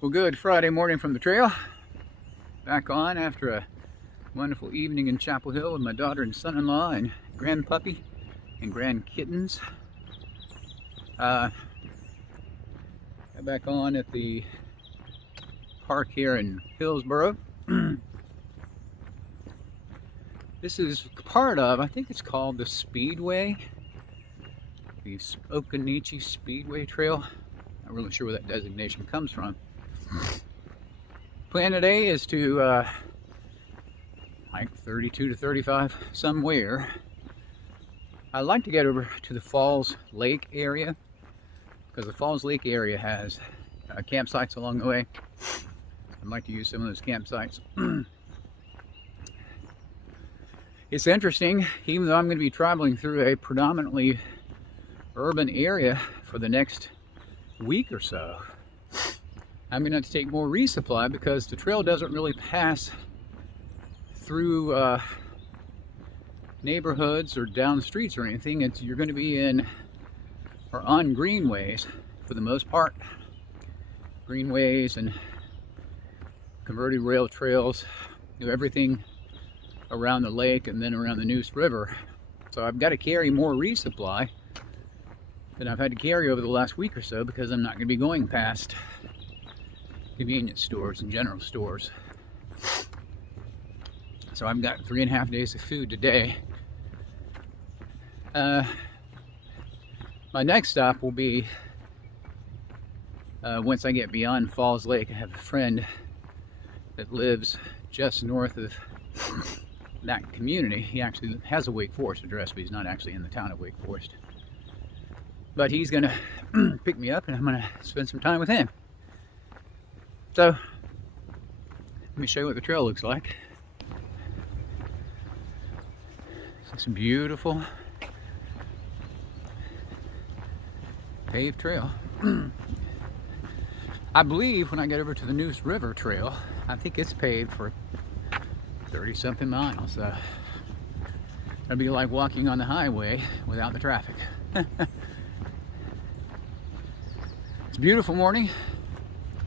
Well, good Friday morning from the trail. Back on after a wonderful evening in Chapel Hill with my daughter and son-in-law and grand puppy and grand kittens. Got back on at the park here in Hillsborough. This is part of, I think it's called the Speedway, the Occoneechee Speedway Trail. Not really sure where that designation comes from. Plan today is to hike 32 to 35 somewhere. I'd like to get over to the Falls Lake area because the Falls Lake area has campsites along the way. I'd like to use some of those campsites. It's interesting, even though I'm going to be traveling through a predominantly urban area for the next week or so, I'm going to have to take more resupply because the trail doesn't really pass through neighborhoods or down streets or anything. You're going to be in or on greenways for the most part. Greenways and converted rail trails, everything around the lake and then around the Neuse River. So I've got to carry more resupply than I've had to carry over the last week or so because I'm not going to be going past convenience stores and general stores. So I've got 3.5 days of food today. My next stop will be once I get beyond Falls Lake. I have a friend that lives just north of that community. He actually has a Wake Forest address, but he's not actually in the town of Wake Forest. But he's gonna pick me up and I'm gonna spend some time with him. So, let me show you what the trail looks like. It's a beautiful paved trail. I believe when I get over to the Neuse River Trail, I think it's paved for 30-something miles. It'll be like walking on the highway without the traffic. It's a beautiful morning.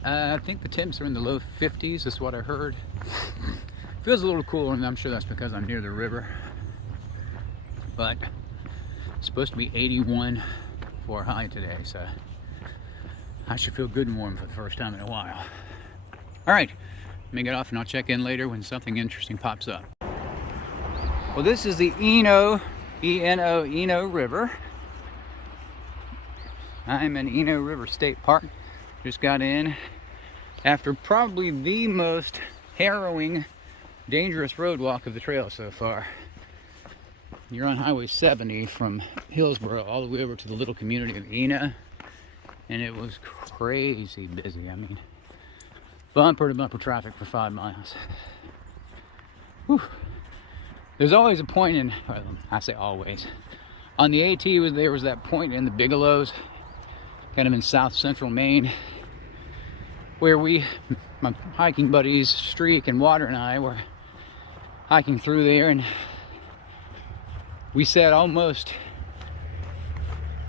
I think the temps are in the low 50s, is what I heard. Feels a little cooler, and I'm sure that's because I'm near the river. But it's supposed to be 81 for a high today, so I should feel good and warm for the first time in a while. All right, let me get off and I'll check in later when something interesting pops up. Well, this is the Eno River. I'm in Eno River State Park. Just got in after probably the most harrowing, dangerous road walk of the trail so far. You're on Highway 70 from Hillsborough all the way over to the little community of Eno, and it was crazy busy. I mean, bumper to bumper traffic for 5 miles. Whew. There's always a point in, well, I say always, on the AT there was that point in the Bigelows, kind of in south central Maine, where my hiking buddies Streak and Water and I were hiking through there, and we said almost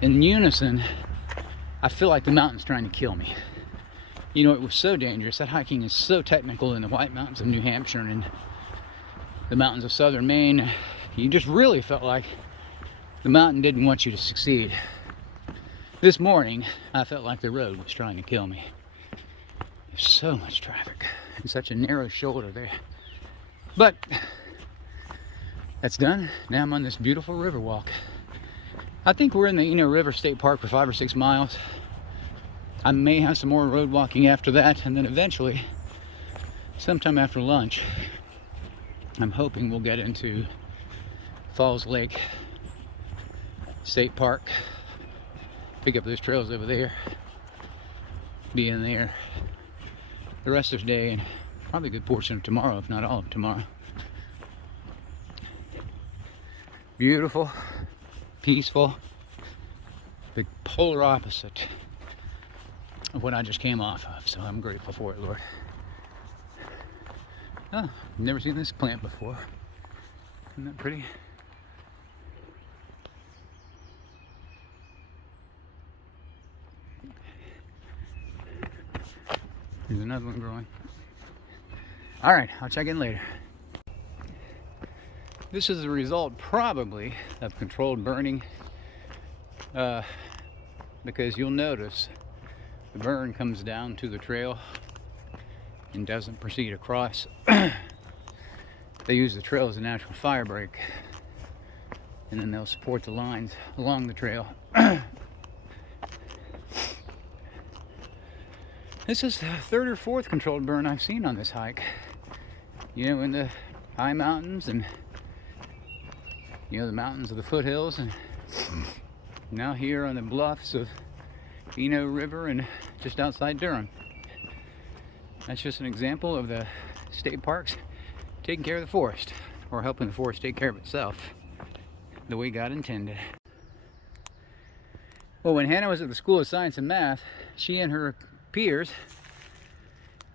in unison, I feel like the mountain's trying to kill me. You know, it was so dangerous. That hiking is so technical in the White Mountains of New Hampshire and in the mountains of southern Maine. You just really felt like the mountain didn't want you to succeed. This morning, I felt like the road was trying to kill me. There's so much traffic and such a narrow shoulder there. But that's done. Now I'm on this beautiful river walk. I think we're in the Eno River State Park for 5 or 6 miles. I may have some more road walking after that, and then eventually, sometime after lunch, I'm hoping we'll get into Falls Lake State Park, pick up those trails over there, be in there the rest of the day and probably a good portion of tomorrow, if not all of tomorrow. Beautiful, peaceful, the polar opposite of what I just came off of, so I'm grateful for it, Lord. Oh, I've never seen this plant before. Isn't that pretty? There's another one growing. All right, I'll check in later. This is the result, probably, of controlled burning, because you'll notice the burn comes down to the trail and doesn't proceed across. They use the trail as a natural fire break, and then they'll support the lines along the trail. This is the third or fourth controlled burn I've seen on this hike. You know, in the high mountains and, you know, the mountains of the foothills, and now here on the bluffs of Eno River and just outside Durham. That's just an example of the state parks taking care of the forest, or helping the forest take care of itself the way God intended. Well, when Hannah was at the School of Science and Math, she and her peers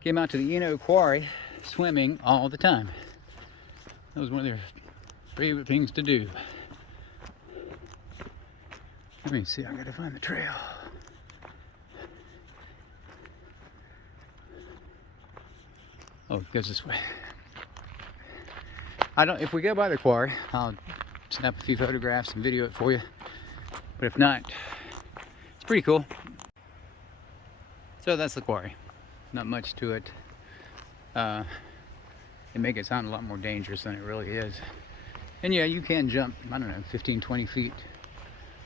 came out to the Eno Quarry swimming all the time. That was one of their favorite things to do. Let me see, I gotta find the trail. Oh, it goes this way. If we go by the quarry, I'll snap a few photographs and video it for you. But if not, it's pretty cool. So that's the quarry. Not much to it. They make it sound a lot more dangerous than it really is. And yeah, you can jump, I don't know, 15, 20 feet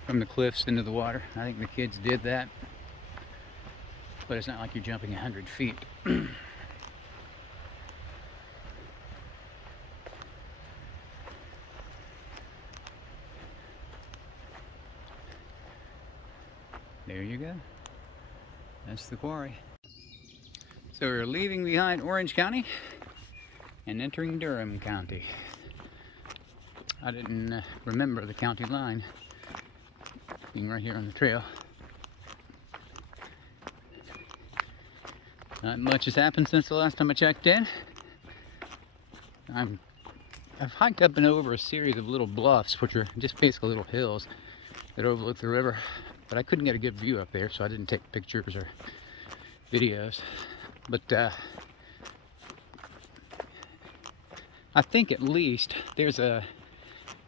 from the cliffs into the water. I think the kids did that. But it's not like you're jumping 100 feet. There you go. That's the quarry. So we're leaving behind Orange County and entering Durham County. I didn't remember the county line being right here on the trail. Not much has happened since the last time I checked in. I've hiked up and over a series of little bluffs, which are just basically little hills that overlook the river. But I couldn't get a good view up there, so I didn't take pictures or videos. But I think at least there's a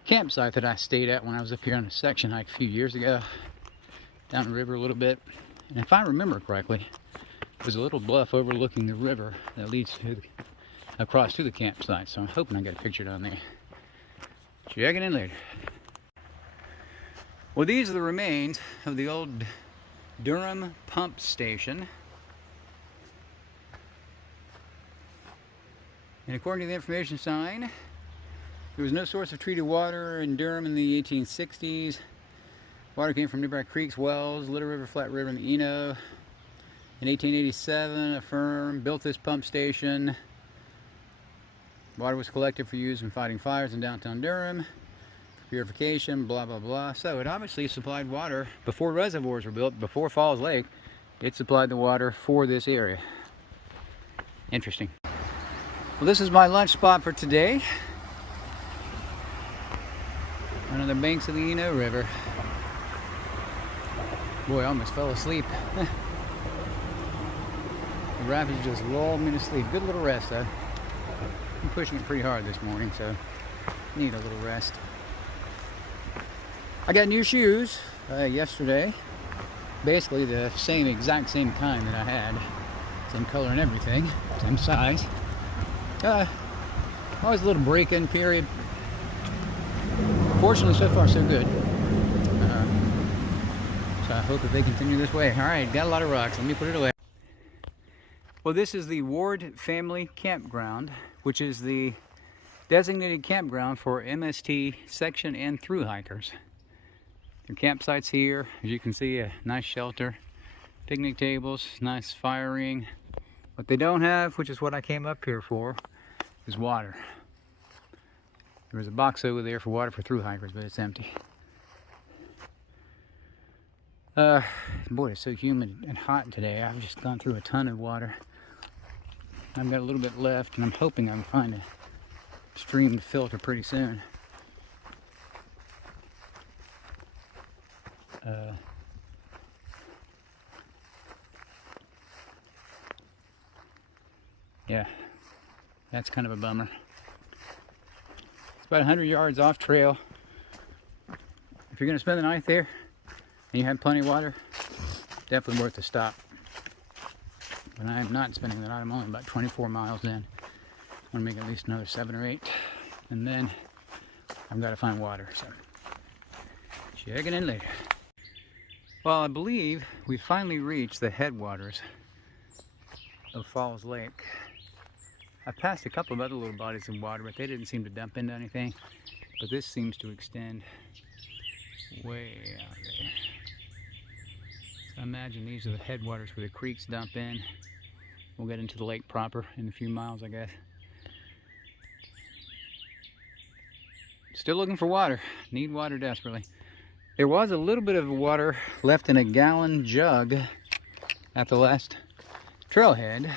campsite that I stayed at when I was up here on a section hike a few years ago, down the river a little bit. And if I remember correctly, there's a little bluff overlooking the river that leads across to the campsite. So I'm hoping I got a picture down there. Checking in later. Well, these are the remains of the old Durham pump station. And according to the information sign, there was no source of treated water in Durham in the 1860s. Water came from nearby creeks, wells, Little River, Flat River, and the Eno. In 1887, a firm built this pump station. Water was collected for use in fighting fires in downtown Durham. Purification, blah, blah, blah. So it obviously supplied water before reservoirs were built, before Falls Lake. It supplied the water for this area. Interesting. Well, this is my lunch spot for today. On the banks of the Eno River. Boy, I almost fell asleep. The rapids just lulled me to sleep. Good little rest, though. I'm pushing it pretty hard this morning, so need a little rest. I got new shoes yesterday. Basically the exact same kind that I had. Same color and everything. Same size. Always a little break-in period. Fortunately, so far so good. So I hope that they continue this way. Alright, got a lot of rocks. Let me put it away. Well, this is the Ward Family Campground, which is the designated campground for MST section and through hikers. Their campsites here, as you can see, a nice shelter, picnic tables, nice firing. What they don't have, which is what I came up here for, is water. There was a box over there for water for through hikers, but it's empty. Boy, it's so humid and hot today. I've just gone through a ton of water. I've got a little bit left, and I'm hoping I can find a stream to filter pretty soon. Yeah, that's kind of a bummer. It's about 100 yards off trail. If you're going to spend the night there and you have plenty of water, definitely worth the stop. But I am not spending the night. I'm only about 24 miles in. I want to make at least another 7 or 8. And then I've got to find water. So, checking in later. Well, I believe we finally reached the headwaters of Falls Lake. I passed a couple of other little bodies of water, but they didn't seem to dump into anything. But this seems to extend way out there. So I imagine these are the headwaters where the creeks dump in. We'll get into the lake proper in a few miles, I guess. Still looking for water. Need water desperately. There was a little bit of water left in a gallon jug at the last trailhead.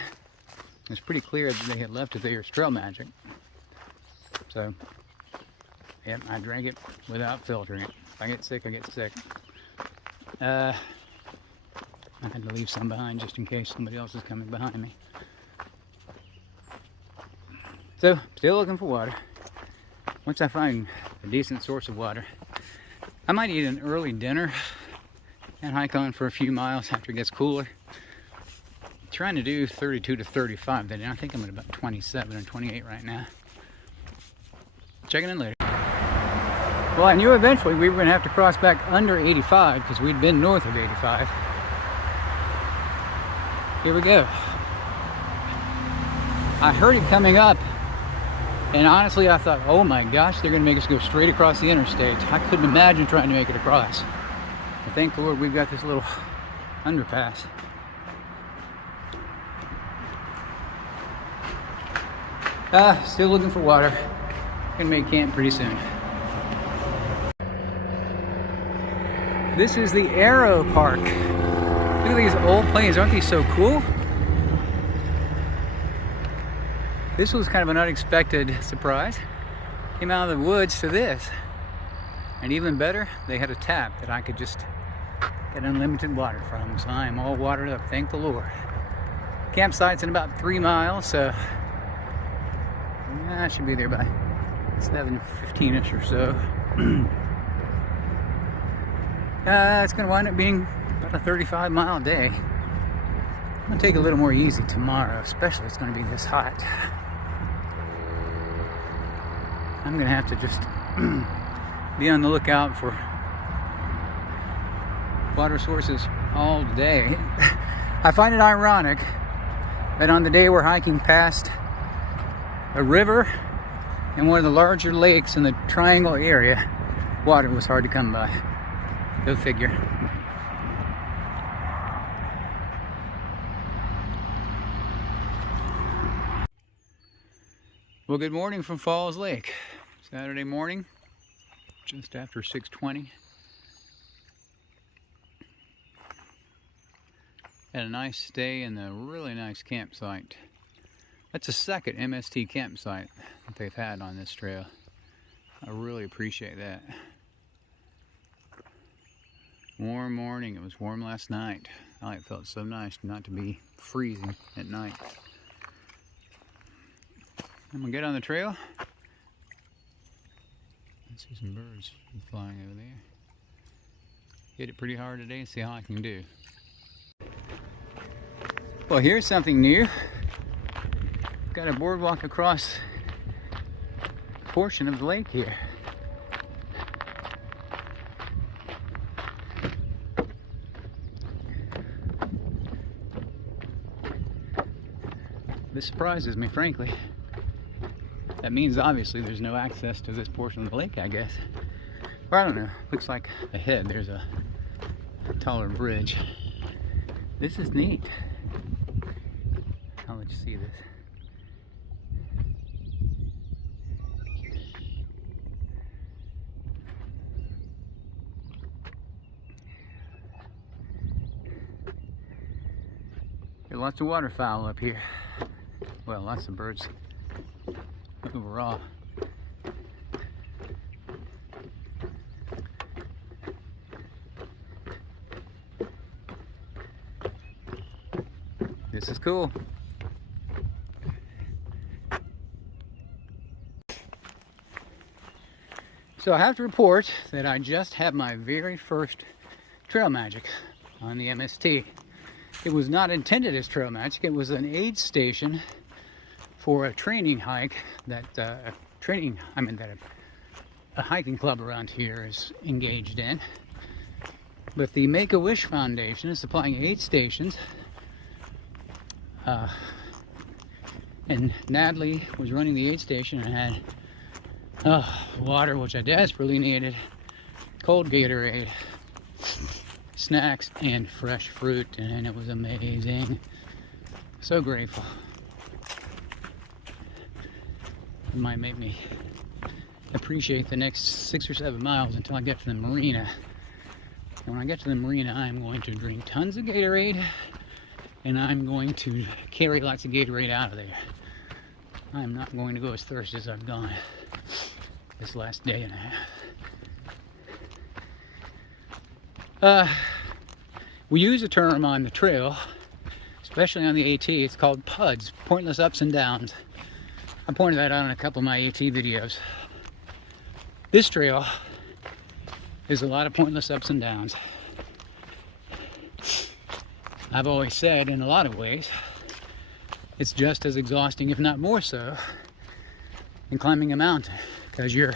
It's pretty clear that they had left it there as trail magic. So, yep, I drank it without filtering it. If I get sick, I get sick. I had to leave some behind just in case somebody else is coming behind me. So, still looking for water. Once I find a decent source of water, I might eat an early dinner and hike on for a few miles after it gets cooler. Trying to do 32 to 35 today. I think I'm at about 27 or 28 right now. Checking in later. Well, I knew eventually we were going to have to cross back under 85 because we'd been north of 85. Here we go. I heard it coming up, and honestly I thought, oh my gosh, they're going to make us go straight across the interstate. I couldn't imagine trying to make it across. But thank the Lord we've got this little underpass. Still looking for water. Gonna make camp pretty soon. This is the Aero Park. Look at these old planes, aren't these so cool? This was kind of an unexpected surprise. Came out of the woods to this. And even better, they had a tap that I could just get unlimited water from. So I am all watered up, thank the Lord. Campsite's in about 3 miles, so I should be there by 7:15ish or so. It's going to wind up being about a 35-mile day. I'm going to take it a little more easy tomorrow, especially it's going to be this hot. I'm going to have to just be on the lookout for water sources all day. I find it ironic that on the day we're hiking past a river and one of the larger lakes in the Triangle area, water was hard to come by. Go figure. Well, good morning from Falls Lake. Saturday morning, just after 6:20. Had a nice stay in a really nice campsite. That's the second MST campsite that they've had on this trail. I really appreciate that. Warm morning. It was warm last night. It felt so nice not to be freezing at night. I'm gonna get on the trail. I see some birds flying over there. Hit it pretty hard today and see how I can do. Well, here's something new. Got a boardwalk across a portion of the lake here. This surprises me, frankly. That means obviously there's no access to this portion of the lake, I guess. Or I don't know. Looks like ahead there's a taller bridge. This is neat. I'll let you see this. There's lots of waterfowl up here. Well, lots of birds overall. This is cool. So I have to report that I just had my very first trail magic on the MST. It was not intended as trail magic. It was an aid station for a training hike that a hiking club around here is engaged in. But the Make-A-Wish Foundation is supplying aid stations. And Natalie was running the aid station and had water, which I desperately needed, cold Gatorade, snacks, and fresh fruit, and it was amazing. So grateful. It might make me appreciate the next 6 or 7 miles until I get to the marina. And when I get to the marina, I'm going to drink tons of Gatorade, and I'm going to carry lots of Gatorade out of there. I'm not going to go as thirsty as I've gone this last day and a half. We use a term on the trail, especially on the AT. It's called PUDs, pointless ups and downs. I pointed that out in a couple of my AT videos. This trail is a lot of pointless ups and downs. I've always said, in a lot of ways, it's just as exhausting, if not more so, than climbing a mountain, because you're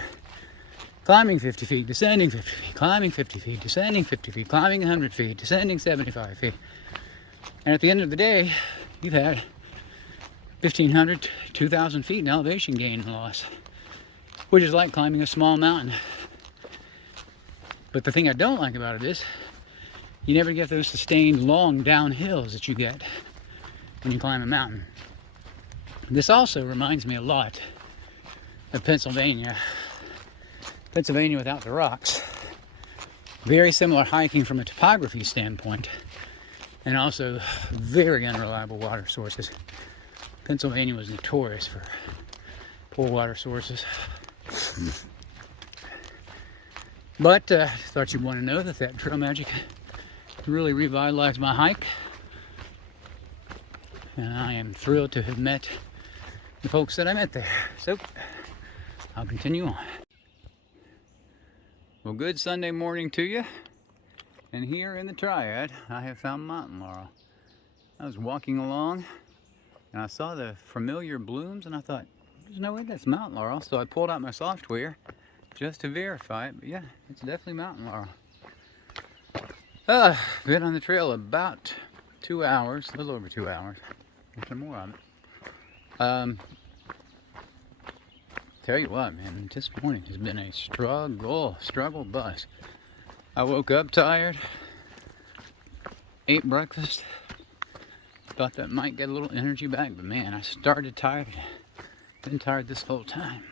climbing 50 feet, descending 50 feet, climbing 50 feet, descending 50 feet, climbing 100 feet, descending 75 feet. And at the end of the day, you've had 1,500, 2,000 feet in elevation gain and loss, which is like climbing a small mountain. But the thing I don't like about it is, you never get those sustained long downhills that you get when you climb a mountain. This also reminds me a lot of Pennsylvania. Pennsylvania without the rocks. Very similar hiking from a topography standpoint, and also very unreliable water sources. Pennsylvania was notorious for poor water sources. But I thought you'd want to know that trail magic really revitalized my hike. And I am thrilled to have met the folks that I met there. So, I'll continue on. Well, good Sunday morning to you. And here in the Triad, I have found mountain laurel. I was walking along, and I saw the familiar blooms, and I thought, there's no way that's mountain laurel. So I pulled out my software just to verify it. But yeah, it's definitely mountain laurel. Been on the trail about 2 hours, a little over 2 hours. There's some more of it. Tell you what, man, this morning has been a struggle bus. I woke up tired, ate breakfast, thought that might get a little energy back, but man, I started tired, been tired this whole time.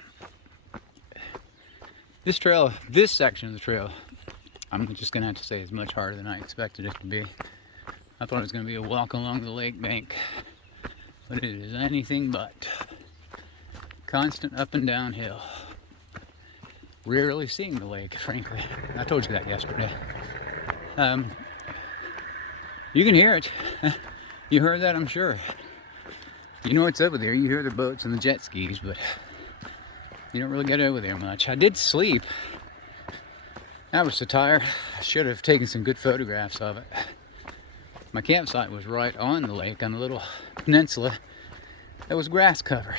This trail, this section of the trail, I'm just gonna have to say is much harder than I expected it to be. I thought it was gonna be a walk along the lake bank, but it is anything but. Constant up and down hill. Rarely seeing the lake, frankly. I told you that yesterday. You can hear it. You heard that, I'm sure. You know what's over there. You hear the boats and the jet skis, but you don't really get over there much. I did sleep. I was so tired. I should have taken some good photographs of it. My campsite was right on the lake, on a little peninsula that was grass covered.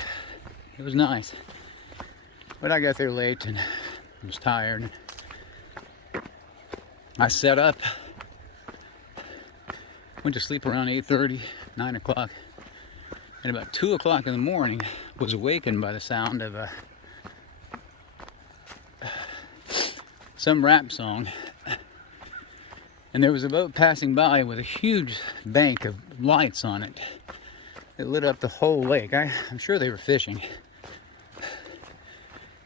It was nice. But I got there late and was tired. I set up, went to sleep around 8:30, 9 o'clock. And about 2 o'clock in the morning, was awakened by the sound of some rap song. And there was a boat passing by with a huge bank of lights on it. It lit up the whole lake. I'm sure they were fishing.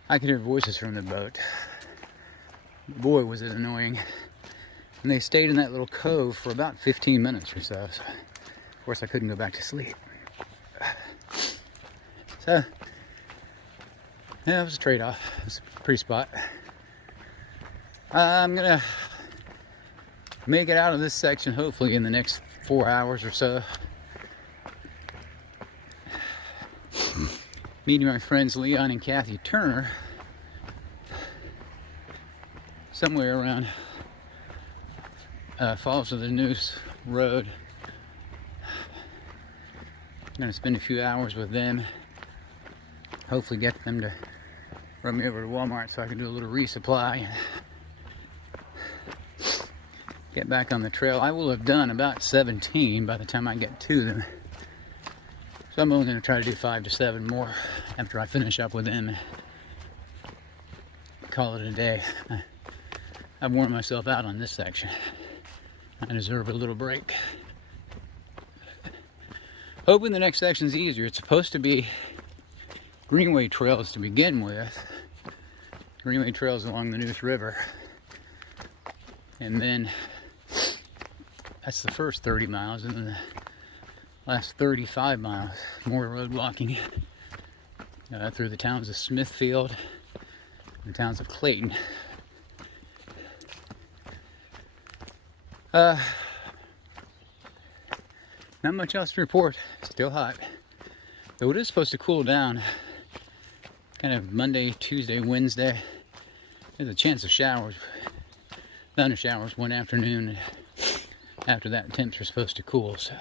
I could hear voices from the boat. Boy, was it annoying. And they stayed in that little cove for about 15 minutes or so. So of course, I couldn't go back to sleep. So, yeah, it was a trade-off. It was a pretty spot. I'm gonna make it out of this section hopefully in the next 4 hours or so. Meeting my friends Leon and Kathy Turner somewhere around Falls of the Noose Road. I'm gonna spend a few hours with them. Hopefully get them to run me over to Walmart so I can do a little resupply and get back on the trail. I will have done about 17 by the time I get to them. So I'm only gonna try to do 5 to 7 more after I finish up with them and call it a day. I've worn myself out on this section. I deserve a little break. Hoping the next section's easier. It's supposed to be greenway trails to begin with. Greenway trails along the Neuse River. And then that's the first 30 miles, and then the last 35 miles, more road walking through the towns of Smithfield and the towns of Clayton. Not much else to report. Still hot. Though it is supposed to cool down kind of Monday, Tuesday, Wednesday. There's a chance of showers, thunder showers one afternoon. After that, temps are supposed to cool. So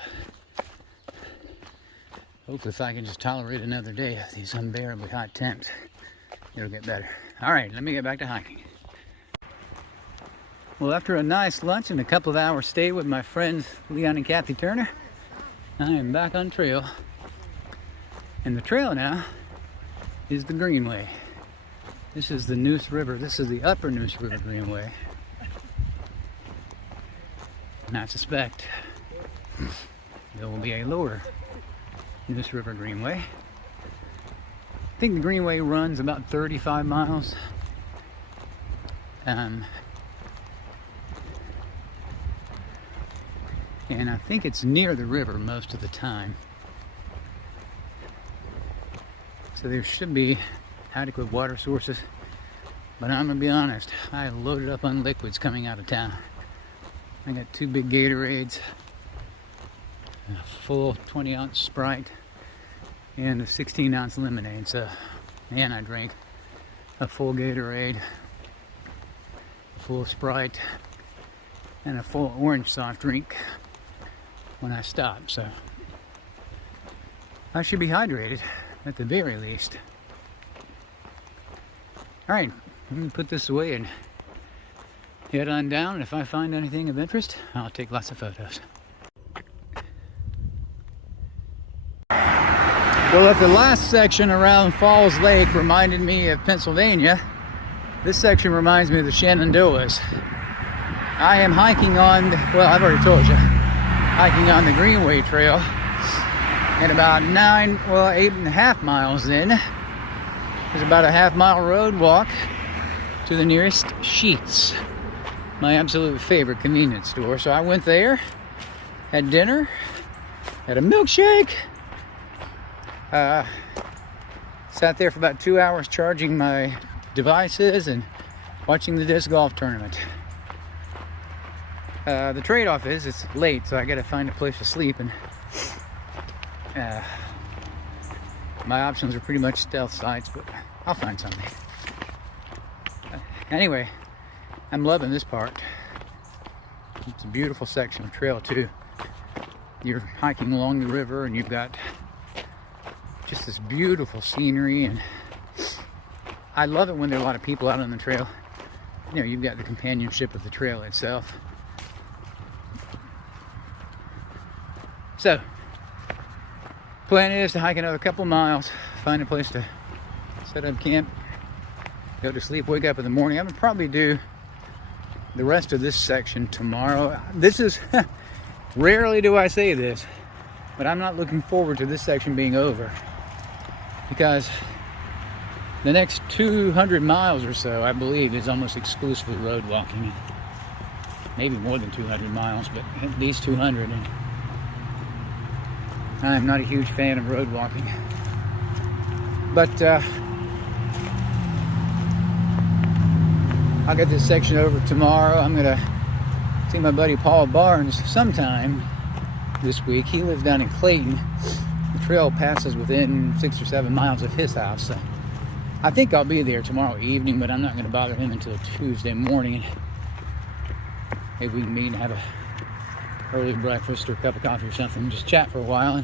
hopefully if I can just tolerate another day of these unbearably hot temps, it'll get better. All right, let me get back to hiking. Well, after a nice lunch and a couple of hours stay with my friends Leon and Kathy Turner, I am back on trail. And the trail now is the Greenway. This is the Neuse River. This is the upper Neuse River Greenway. And I suspect there will be a lower Neuse River Greenway. I think the Greenway runs about 35 miles. And I think it's near the river most of the time. So there should be adequate water sources. But I'm gonna be honest, I loaded up on liquids coming out of town. I got 2 big Gatorades, a full 20-ounce Sprite, and a 16-ounce lemonade. So, and I drank a full Gatorade, a full Sprite, and a full orange soft drink when I stopped. So I should be hydrated at the very least. All right, I'm gonna put this away and head on down. And if I find anything of interest, I'll take lots of photos. Well, if the last section around Falls Lake reminded me of Pennsylvania, this section reminds me of the Shenandoahs. I am hiking on, well, I've already told you, hiking on the Greenway Trail, and about 8.5 miles in, there's about a half-mile road walk to the nearest Sheetz, my absolute favorite convenience store. So I went there, had dinner, had a milkshake, sat there for about 2 hours charging my devices and watching the disc golf tournament. The trade-off is it's late, so I gotta find a place to sleep, and my options are pretty much stealth sites, but I'll find something. Anyway, I'm loving this part. It's a beautiful section of trail too. You're hiking along the river and you've got just this beautiful scenery, and I love it when there are a lot of people out on the trail. You know, you've got the companionship of the trail itself. So, plan is to hike another couple miles, find a place to set up camp, go to sleep, wake up in the morning. I'm gonna probably do the rest of this section tomorrow. This is, rarely do I say this, but I'm not looking forward to this section being over, because the next 200 miles or so, I believe, is almost exclusively road walking. Maybe more than 200 miles, but at least 200. And I'm not a huge fan of road walking. But I'll get this section over tomorrow. I'm gonna see my buddy Paul Barnes sometime this week. He lives down in Clayton. The trail passes within 6 or 7 miles of his house. So I think I'll be there tomorrow evening, but I'm not going to bother him until Tuesday morning. Maybe we can meet and have a early breakfast or a cup of coffee or something, just chat for a while.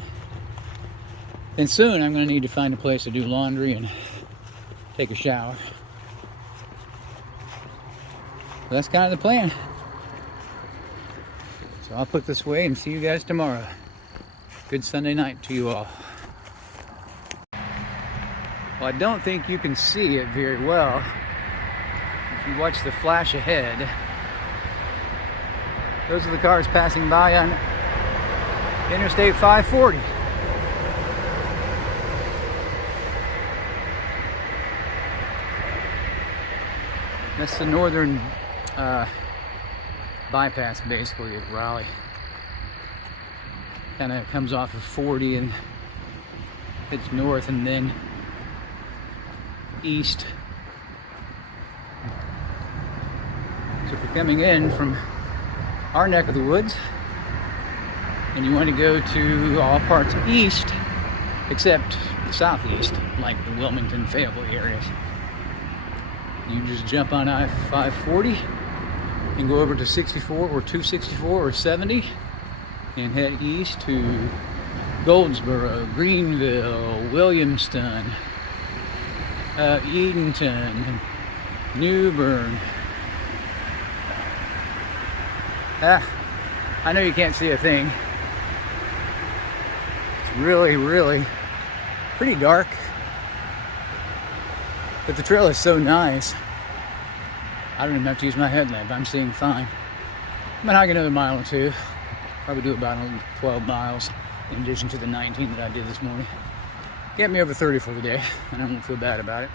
And soon I'm going to need to find a place to do laundry and take a shower. So that's kind of the plan. So I'll put this away and see you guys tomorrow. Good Sunday night to you all. Well, I don't think you can see it very well. If you watch the flash ahead, those are the cars passing by on Interstate 540. That's the northern bypass, basically, of Raleigh. Kind of comes off of 40 and heads north and then east. So if you're coming in from our neck of the woods and you want to go to all parts east except the southeast, like the Wilmington, Fayetteville areas, you just jump on I-540 and go over to 64 or 264 or 70 and head east to Goldsboro, Greenville, Williamston, Edenton, Newbern. I know you can't see a thing. It's really, really pretty dark. But the trail is so nice. I don't even have to use my headlamp. I'm seeing fine. I'm gonna hike another mile or two. Probably do about 12 miles in addition to the 19 that I did this morning. Get me over 30 for the day, and I won't feel bad about it.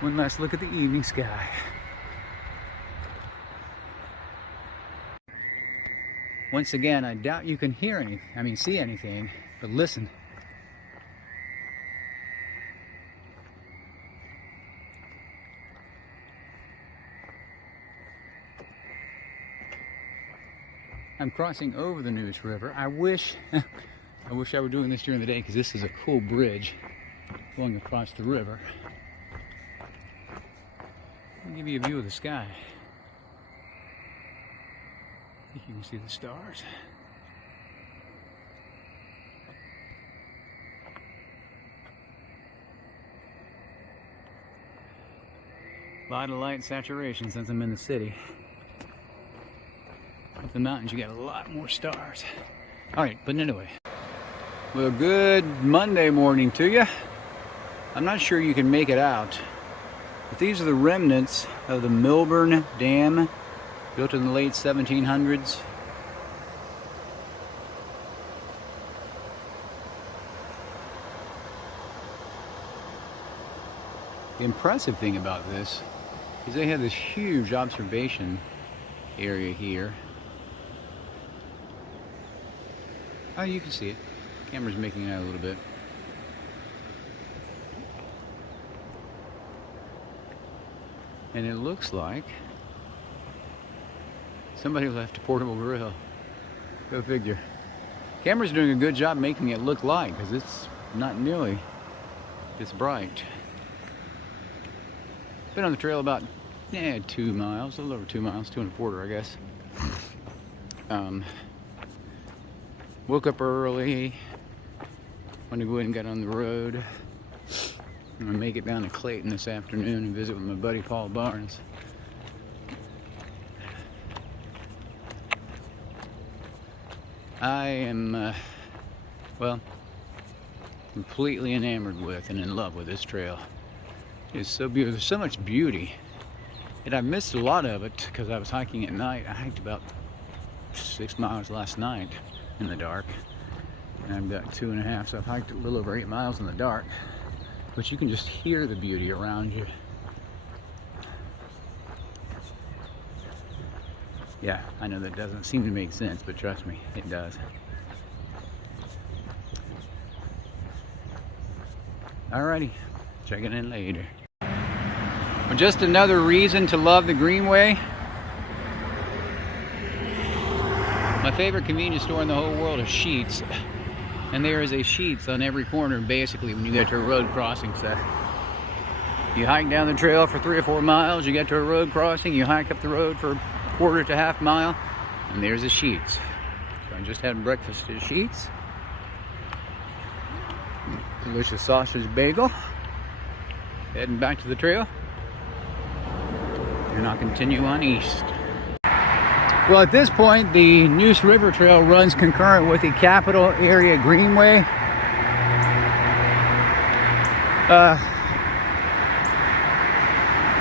One last look at the evening sky. Once again, I doubt you can hear anything, see anything, but listen. I'm crossing over the Neuse River. I wish I were doing this during the day because this is a cool bridge going across the river. I'll give you a view of the sky. I think you can see the stars. A lot of light saturation since I'm in the city. Up the mountains, you got a lot more stars. All right, but anyway. Well, good Monday morning to you. I'm not sure you can make it out, but these are the remnants of the Milburn Dam, built in the late 1700s. The impressive thing about this is they have this huge observation area here. Oh, you can see it. Camera's making it out a little bit. And it looks like somebody left a portable grill. Go figure. Camera's doing a good job making it look light because it's not nearly this bright. Been on the trail about 2 miles, a little over 2 miles, 2.25, I guess. Woke up early. Want to go ahead and get on the road. I'm gonna make it down to Clayton this afternoon and visit with my buddy Paul Barnes. I am, well, completely enamored with and in love with this trail. It's so beautiful. There's so much beauty. And I missed a lot of it because I was hiking at night. I hiked about 6 miles last night in the dark. And I've got 2.5, so I've hiked a little over 8 miles in the dark. But you can just hear the beauty around you. Yeah, I know that doesn't seem to make sense, but trust me, it does. Alrighty, checking in later. Well, just another reason to love the Greenway. My favorite convenience store in the whole world is Sheetz. And there is a sheets on every corner basically when you get to a road crossing. So you hike down the trail for 3 or 4 miles, you get to a road crossing, you hike up the road for a quarter to half mile, and there's a sheets. So I just had breakfast at Sheets. Delicious sausage bagel. Heading back to the trail. And I'll continue on east. Well, at this point, the Neuse River Trail runs concurrent with the Capital Area Greenway.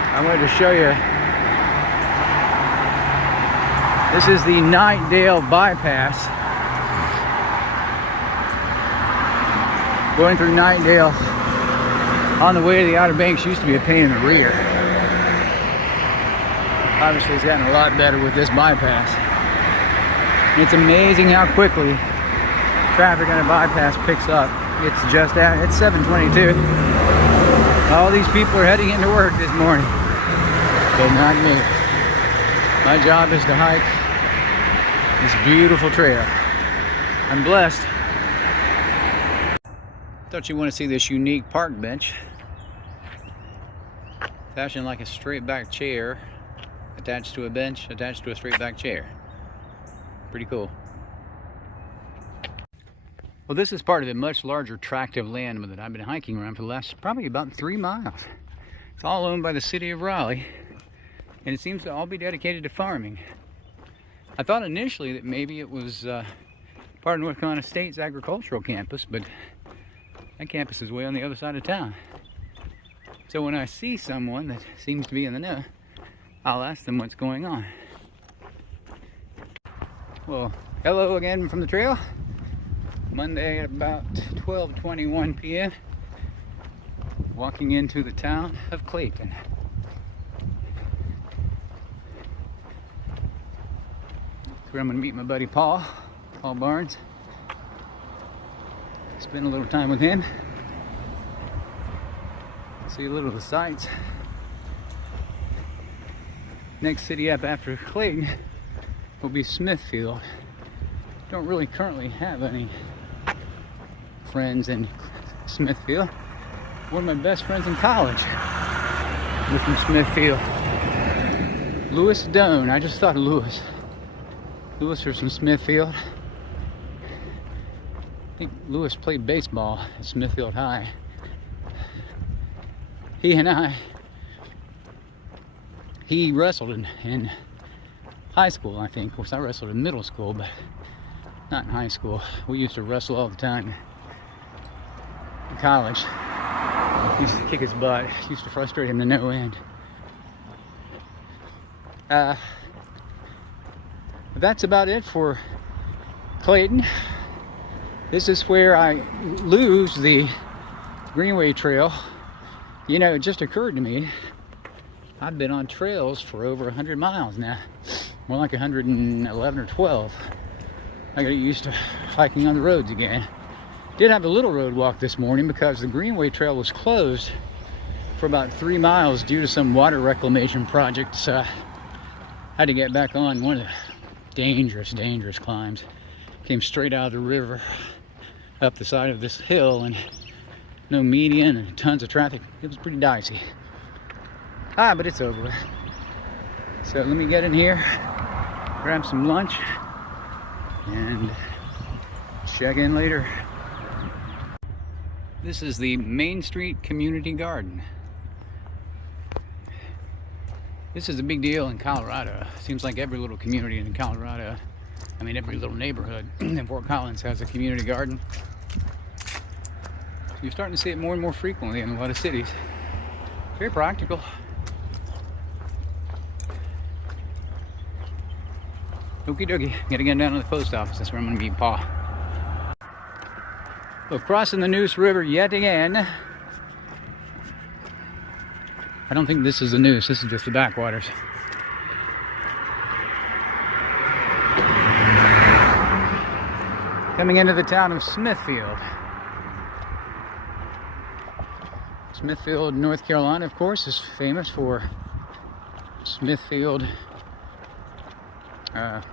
I wanted to show you. This is the Nightdale Bypass. Going through Nightdale on the way to the Outer Banks used to be a pain in the rear. Obviously it's gotten a lot better with this bypass. It's amazing how quickly traffic on a bypass picks up. It's 7:22. All these people are heading into work this morning, but not me. My job is to hike this beautiful trail. I'm blessed. Thought you want to see this unique park bench. Fashioned like a straight back chair, attached to a bench, attached to a straight back chair. Pretty cool. Well, this is part of a much larger tract of land that I've been hiking around for the last probably about 3 miles. It's all owned by the city of Raleigh, and it seems to all be dedicated to farming. I thought initially that maybe it was part of North Carolina State's agricultural campus, but that campus is way on the other side of town. So when I see someone that seems to be in the know, I'll ask them what's going on. Well, hello again from the trail. Monday at about 12:21 p.m. Walking into the town of Clayton. That's where I'm going to meet my buddy Paul Barnes. Spend a little time with him. See a little of the sights. Next city up after Clayton will be Smithfield. Don't really currently have any friends in Smithfield. One of my best friends in college was from Smithfield. Lewis Doan. I just thought of Lewis. Lewis was from Smithfield. I think Lewis played baseball at Smithfield High. He wrestled in high school, I think. Of course, I wrestled in middle school, but not in high school. We used to wrestle all the time in college. He used to kick his butt. It used to frustrate him to no end. That's about it for Clayton. This is where I lose the Greenway Trail. You know, it just occurred to me, I've been on trails for over 100 miles now. More like 111 or 12. I got used to hiking on the roads again. Did have a little road walk this morning because the Greenway Trail was closed for about 3 miles due to some water reclamation projects. Had to get back on one of the dangerous climbs. Came straight out of the river up the side of this hill, and no median and tons of traffic. It was pretty dicey. But it's over with. So let me get in here, grab some lunch, and check in later. This is the Main Street Community Garden. This is a big deal in Colorado. Seems like every little community in Colorado, I mean every little neighborhood in Fort Collins has a community garden. You're starting to see it more and more frequently in a lot of cities. Very practical. Okie dokie, gotta get down to the post office. That's where I'm gonna meet Paul. Well, crossing the Neuse River yet again. I don't think this is the Neuse, this is just the backwaters. Coming into the town of Smithfield. Smithfield, North Carolina, of course, is famous for Smithfield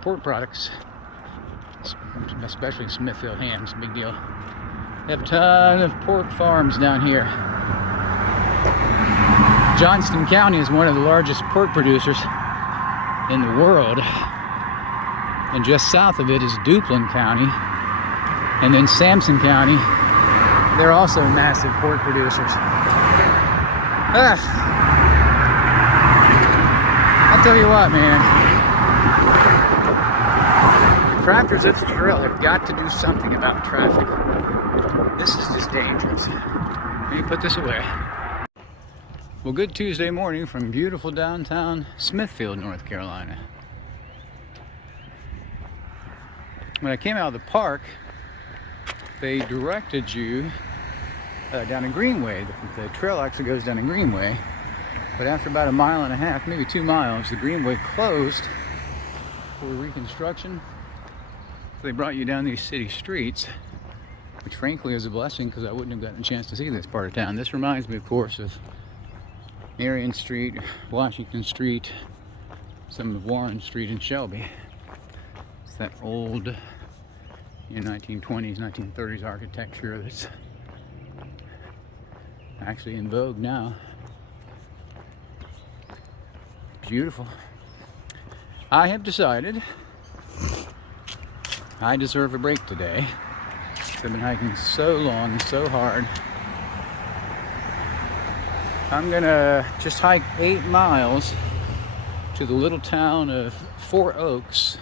pork products. especially Smithfield hams, big deal. They have a ton of pork farms down here. Johnston County is one of the largest pork producers in the world. And just south of it is Duplin County. And then Sampson County. They're also massive pork producers. I'll tell you what, man. The crafters of the trail have got to do something about traffic. This is just dangerous. Let me put this away. Well, good Tuesday morning from beautiful downtown Smithfield, North Carolina. When I came out of the park, they directed you down a greenway. The trail actually goes down a greenway, but after about 1.5 miles, maybe 2 miles, the greenway closed for reconstruction. So they brought you down these city streets, which frankly is a blessing because I wouldn't have gotten a chance to see this part of town. This reminds me, of course, of Marion Street, Washington Street, some of Warren Street in Shelby. It's that old 1920s, 1930s architecture that's actually in vogue now. Beautiful. I have decided I deserve a break today. I've been hiking so long and so hard. I'm gonna just hike 8 miles to the little town of 4 Oaks.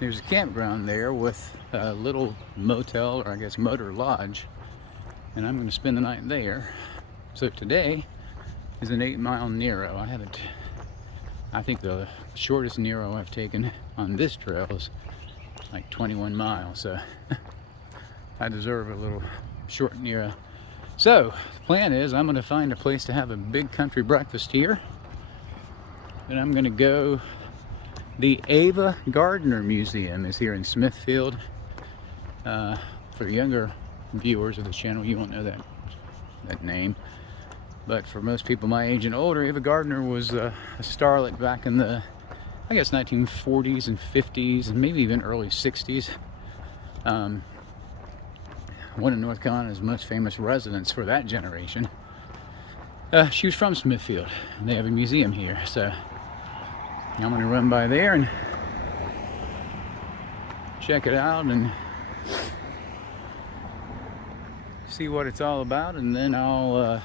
There's a campground there with a little motel, or I guess motor lodge, and I'm gonna spend the night there. So today is an 8-mile Nero. I think the shortest Nero I've taken on this trail is like 21 miles, so I deserve a little short Nero. So the plan is I'm going to find a place to have a big country breakfast here, and I'm going to go. The Ava Gardner Museum is here in Smithfield. For younger viewers of the channel, you won't know that name. But for most people my age and older, Ava Gardner was a starlet back in the, I guess, 1940s and 50s, and maybe even early 60s. One of North Carolina's most famous residents for that generation. She was from Smithfield, and they have a museum here, so I'm going to run by there and check it out and see what it's all about, and then I'll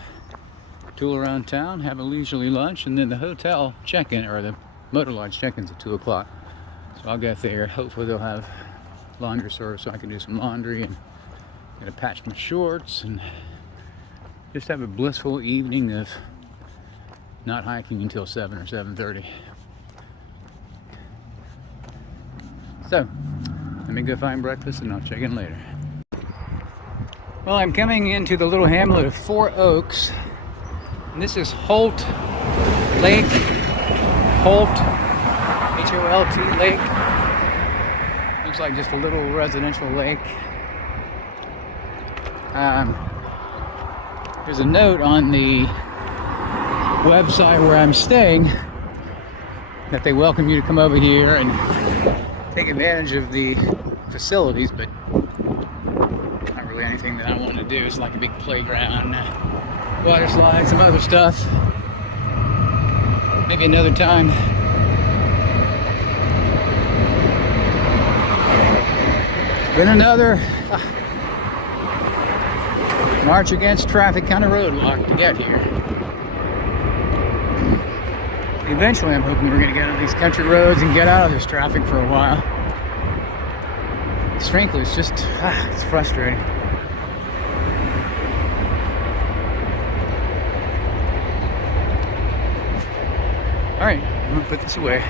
tool around town, have a leisurely lunch, and then the hotel check-in, or the motor lodge check-in's at 2 o'clock. So I'll get there. Hopefully they'll have laundry service so I can do some laundry and get to patch my shorts and just have a blissful evening of not hiking until 7 or 7:30. So let me go find breakfast and I'll check in later. Well, I'm coming into the little hamlet of 4 Oaks. And this is Holt Lake, Holt, H-O-L-T Lake. Looks like just a little residential lake. There's a note on the website where I'm staying that they welcome you to come over here and take advantage of the facilities, but not really anything that I want to do. It's like a big playground. Water slide, some other stuff. Maybe another time. Been another march against traffic kind of roadblock to get here. Eventually I'm hoping we're going to get on these country roads and get out of this traffic for a while. Frankly, it's just, it's frustrating. All right, I'm gonna put this away.